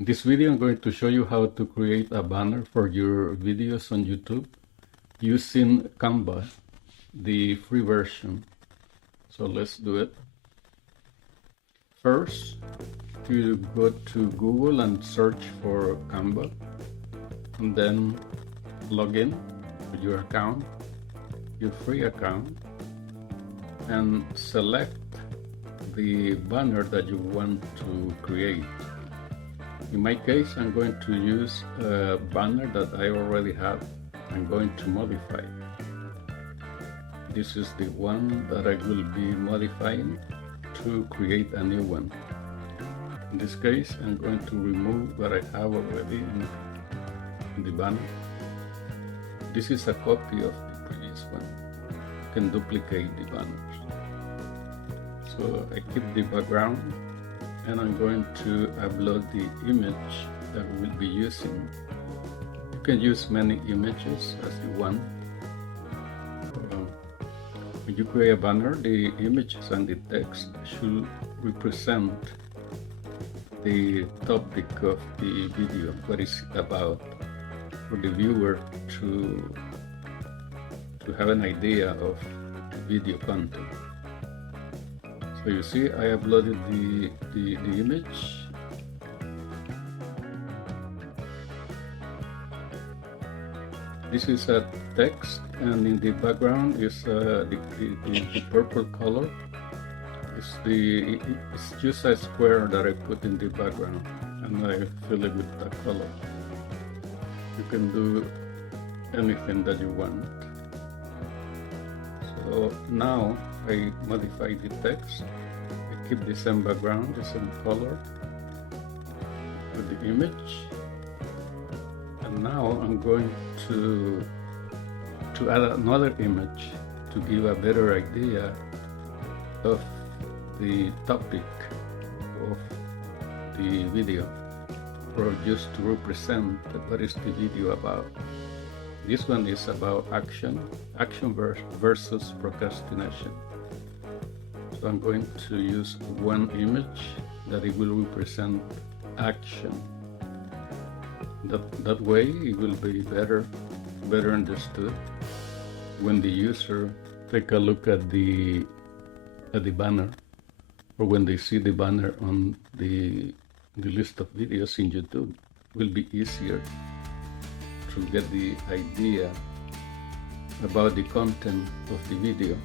In this video, I'm going to show you how to create a banner for your videos on YouTube using Canva, the free version. So let's do it. First, you go to Google and search for Canva, and then log in with your account, your free account, and select the banner that you want to create. In my case, I'm going to use a banner that I already have. I'm going to modify. This is the one that I will be modifying to create a new one. In this case, I'm going to remove what I have already in the banner. This is a copy of the previous one. You can duplicate the banners. So I keep the background, and I'm going to upload the image that we'll be using. You can use many images as you want. When you create a banner, the images and the text should represent the topic of the video, what it's about, for the viewer to have an idea of the video content. So you see, I uploaded the image. This is a text, and in the background is the purple color. It's just a square that I put in the background, and I fill it with that color. You can do anything that you want. So now I modify the text. I keep the same background, the same color with the image, and now I'm going to add another image to give a better idea of the topic of the video, or just to represent what is the video about. This one is about action versus procrastination. So I'm going to use one image that it will represent action. That way it will be better understood when the user take a look at the banner, or when they see the banner on the list of videos in YouTube. It will be easier to get the idea about the content of the video.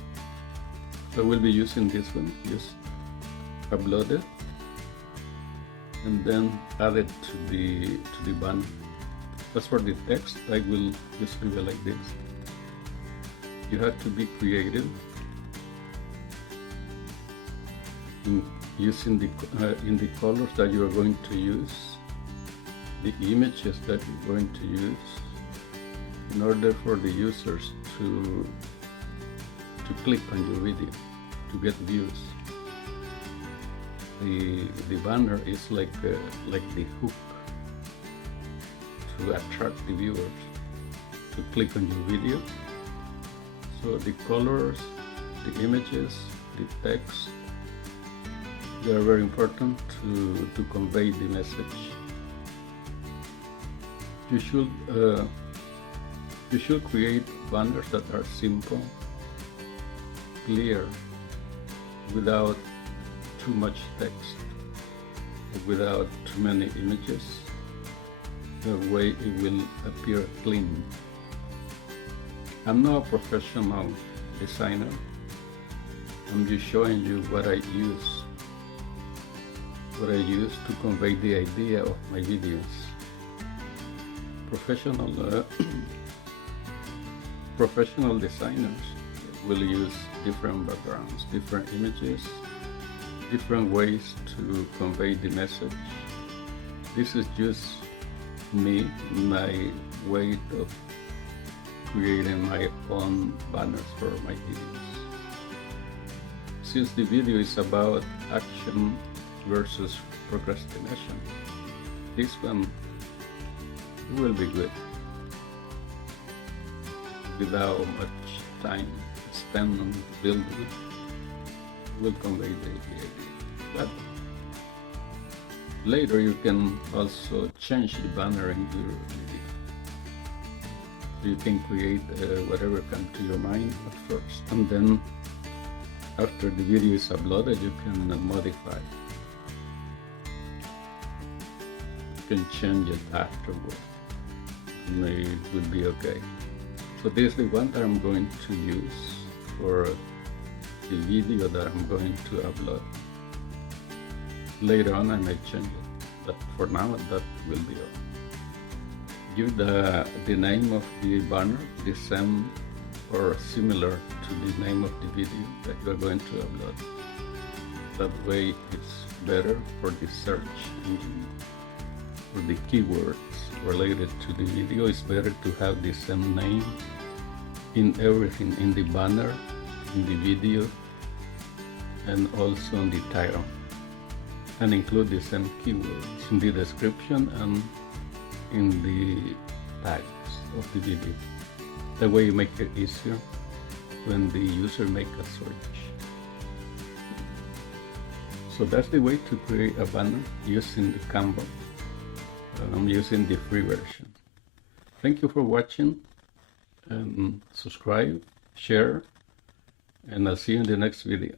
So we'll be using this one. Just upload it and then add it to the banner. As for the text, I will just leave it like this. You have to be creative in using in the colors that you are going to use, the images that you're going to use, in order for the users to click on your video, to get views. The banner is like the hook to attract the viewers to click on your video. So the colors, the images, the text, they are very important to convey the message. You should create banners that are simple, clear, without too much text, without too many images. The way it will appear clean. I'm not a professional designer. I'm just showing you what I use to convey the idea of my videos. Professional designers will use different backgrounds, different images, different ways to convey the message. This is just me, my way of creating my own banners for my videos. Since the video is about action versus procrastination, this one will be good without much time spent on building it. Will convey the idea. But Later you can also change the banner in your video. You can create whatever comes to your mind at first, and then after the video is uploaded you can modify. You can change it afterward and it will be okay. So this is the one that I'm going to use for the video that I'm going to upload. Later on I may change it, but for now that will be all. Give the name of the banner the same or similar to the name of the video that you're going to upload. That way it's better for the search engine. For the keywords related to the video, it's better to have the same name in everything, in the banner, in the video, and also in the title, and include the same keywords in the description and in the tags of the video. That way you make it easier when the user makes a search. So that's the way to create a banner using the Canva. I'm using the free version. Thank you for watching, and subscribe, share, and I'll see you in the next video.